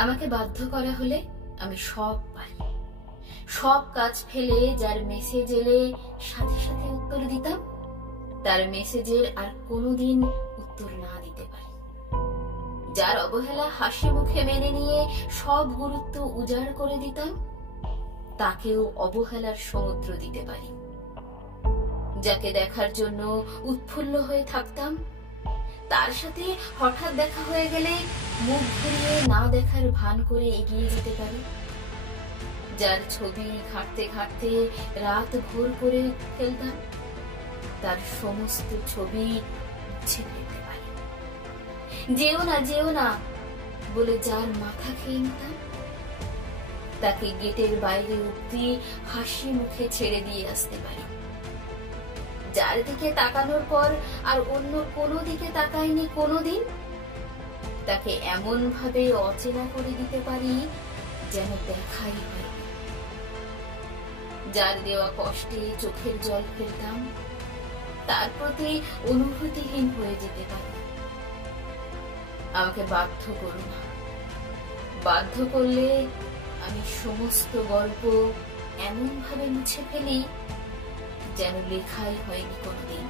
আমাকে বাধ্য করা হলে আমি সব পারি, সব কাজ ফেলে যার মেসেজ এলে সাথে সাথে উত্তর দিতাম, তার মেসেজের আর কোনোদিন উত্তর না দিতে পারি। যার অবহেলা হাসি মুখে মেনে নিয়ে সব গুরুত্ব উজাড় করে দিতাম, তাকেও অবহেলার সমুদ্র দিতে পারি। যাকে দেখার জন্য উৎফুল্ল হয়ে থাকতাম, তার সাথে হঠাৎ দেখা হয়ে গেলে মুখ ঘুরিয়ে না দেখার ভান করে এগিয়ে যেতে পারি। যার ছবি ঘাঁটতে ঘাঁটতে রাত ভোর করে ফেলতাম, তার সমস্ত ছবি মুছে ফেলতে পারি। যেও না বলে যার মাথা খেয়ে নিতাম, তাকে গেটের বাইরে অব্দি হাসি মুখে ছেড়ে দিয়ে আসতে পারি। যার দিকে তাকানোর পর আর অন্য কোনো দিকে তাকাইনি কোনোদিন, তাকে এমন ভাবে অচেনা করে দিতে পারি যেন দেখাই হয়নি। যার দেওয়া কষ্টে চোখের জল ফেলতাম, তার প্রতি অনুভূতিহীন হয়ে যেতে পারি। আমাকে বাধ্য করো না, বাধ্য করলে আমি সমস্ত গল্প এমন ভাবে মুছে ফেলি যেন লেখাই হয়নি কোনোদিন।